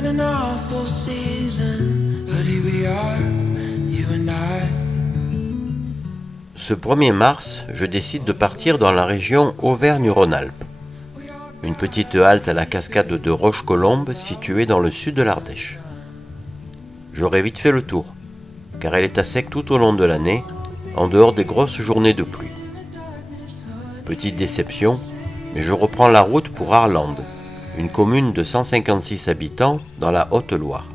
had an awful season, but here we are, you and I. Ce 1er mars, je décide de partir dans la région Auvergne-Rhône-Alpes. Une petite halte à la cascade de Rochecolombe située dans le sud de l'Ardèche. J'aurai vite fait le tour, car elle est à sec tout au long de l'année, en dehors des grosses journées de pluie. Petite déception, mais je reprends la route pour Arlandes, une commune de 156 habitants dans la Haute-Loire.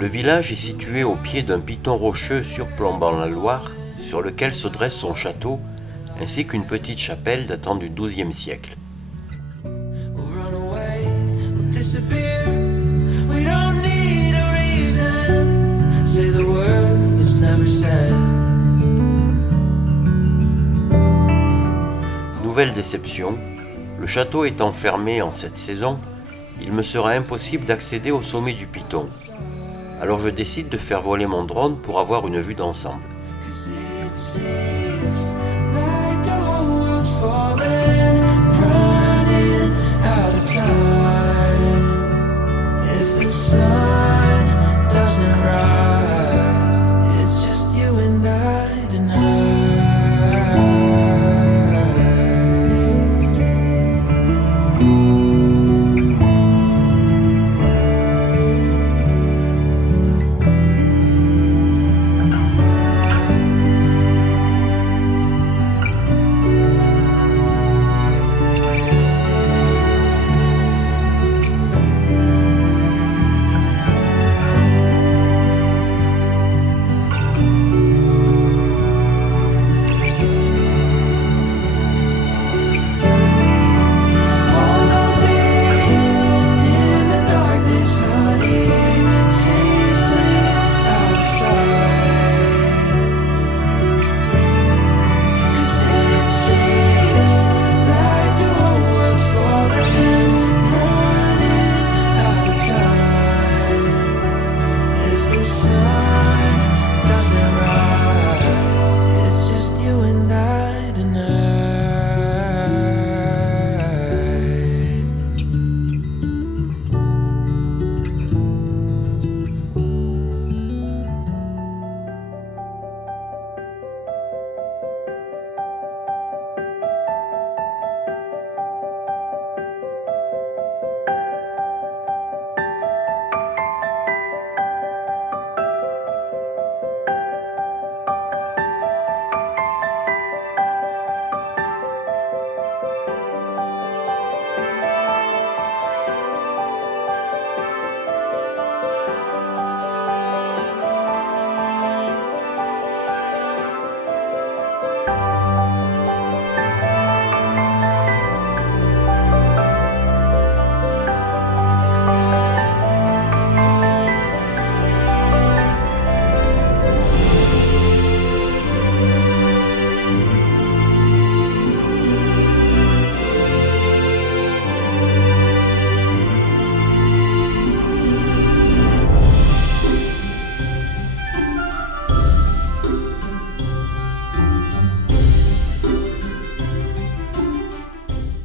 Le village est situé au pied d'un piton rocheux surplombant la Loire, sur lequel se dresse son château, ainsi qu'une petite chapelle datant du XIIe siècle. Nouvelle déception, le château étant fermé en cette saison, il me sera impossible d'accéder au sommet du piton. Alors je décide de faire voler mon drone pour avoir une vue d'ensemble.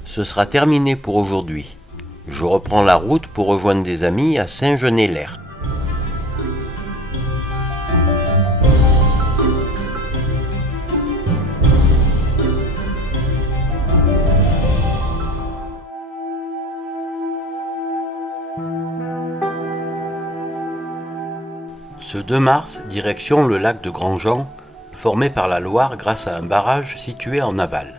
Ce sera terminé pour aujourd'hui. Je reprends la route pour rejoindre des amis à Saint-Genès-l'Air. Ce 2 mars, direction le lac de Grandjean, formé par la Loire grâce à un barrage situé en aval.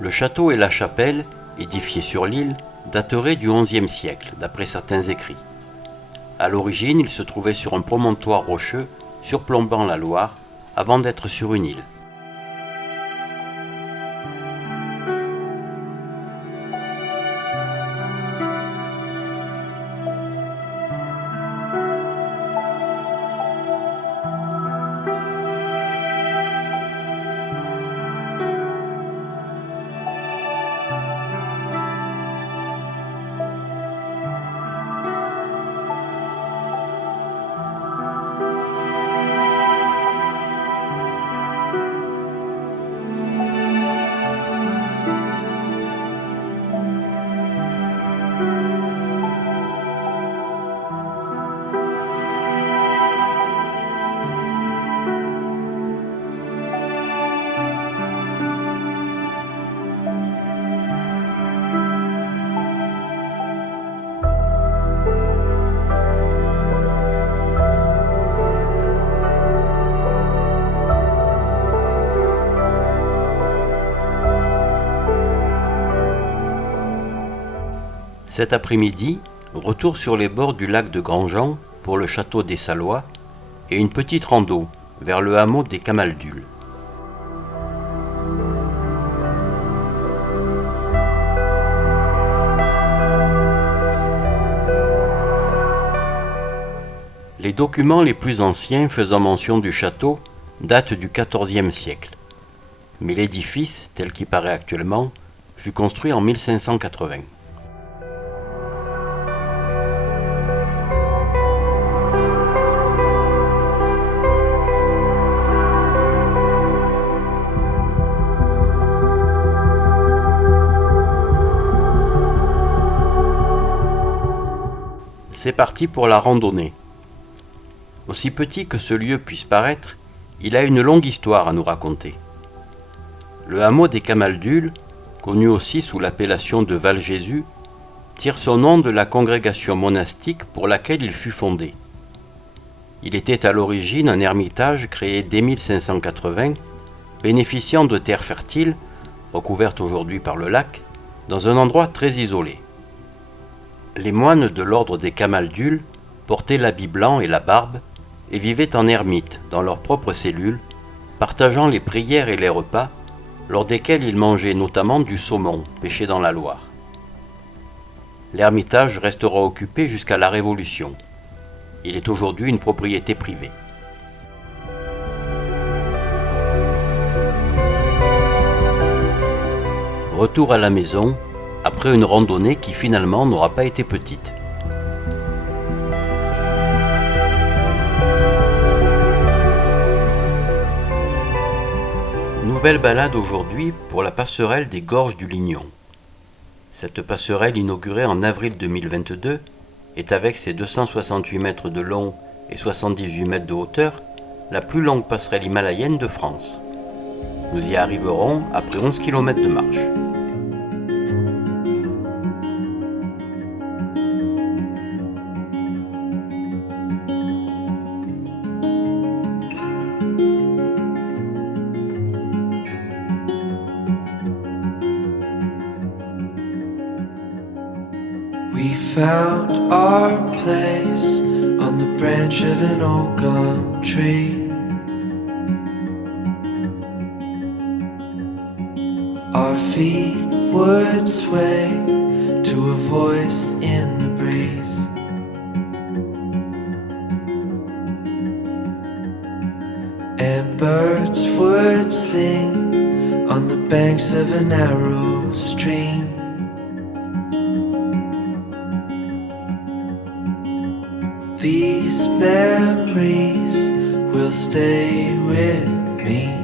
Le château et la chapelle, édifiés sur l'île, dateraient du XIe siècle, d'après certains écrits. À l'origine, il se trouvait sur un promontoire rocheux surplombant la Loire, avant d'être sur une île. Cet après-midi, retour sur les bords du lac de Grandjean pour le château des Salois et une petite rando vers le hameau des Camaldules. Les documents les plus anciens faisant mention du château datent du XIVe siècle, mais l'édifice, tel qu'il paraît actuellement, fut construit en 1580. C'est parti pour la randonnée. Aussi petit que ce lieu puisse paraître, il a une longue histoire à nous raconter. Le hameau des Camaldules, connu aussi sous l'appellation de Val-Jésus, tire son nom de la congrégation monastique pour laquelle il fut fondé. Il était à l'origine un ermitage créé dès 1580, bénéficiant de terres fertiles, recouvertes aujourd'hui par le lac, dans un endroit très isolé. Les moines de l'ordre des Camaldules portaient l'habit blanc et la barbe et vivaient en ermite dans leurs propres cellules, partageant les prières et les repas, lors desquels ils mangeaient notamment du saumon pêché dans la Loire. L'ermitage restera occupé jusqu'à la Révolution. Il est aujourd'hui une propriété privée. Retour à la maison, après une randonnée qui finalement n'aura pas été petite. Nouvelle balade aujourd'hui pour la passerelle des Gorges du Lignon. Cette passerelle inaugurée en avril 2022 est, avec ses 268 mètres de long et 78 mètres de hauteur, la plus longue passerelle himalayenne de France. Nous y arriverons après 11 km de marche. We found our place on the branch of an old gum tree. Our feet would sway to a voice in the breeze. And birds would sing on the banks of a narrow stream. These memories will stay with me.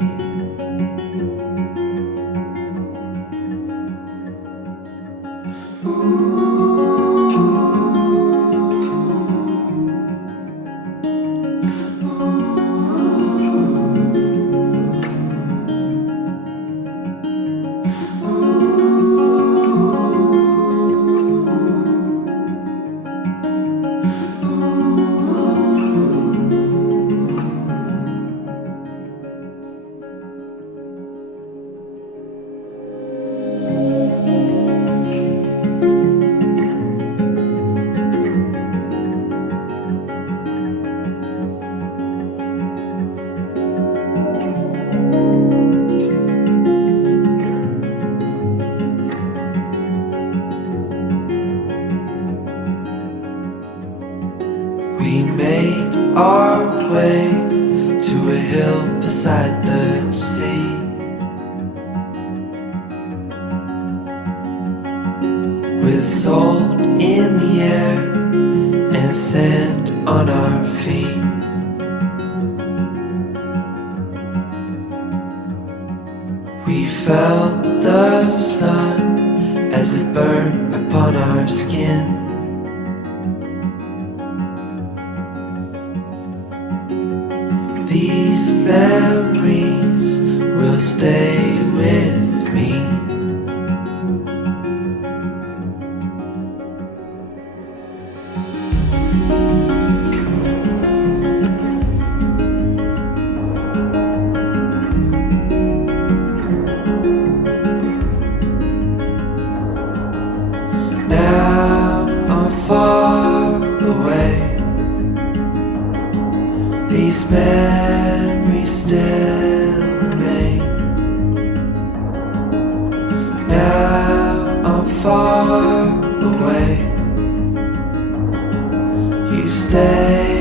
We made our way to a hill beside the sea. With salt in the air and sand on our feet. We felt the sun as it burned upon our skin. These memories will stay with me. Now these memories still remain. Now I'm far away. You stay